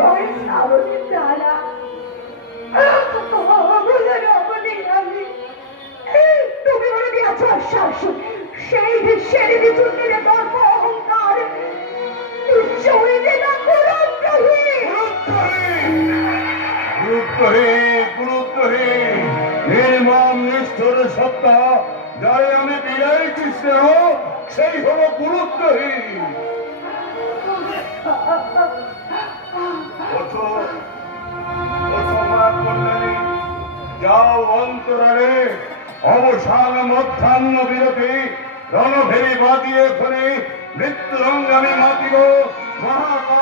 ভয় সাহসী তারা আমি তুমি বলে দিয়েছ আশ্বাস সেই বিশ্বের বিচুন্নির গর্ব অহংকার নির্মম নিষ্ঠুর সত্তা যারে আমি বিদায় কৃষ্ণ সেই হলো গুরুত্বহীন। যাও অন্তরালে অবসান মধ্যাহ্ন বিরতি রণভেরি বাদিয়ে ফলে মৃত্যুরঙ্গামী মাতিব মহাকাল।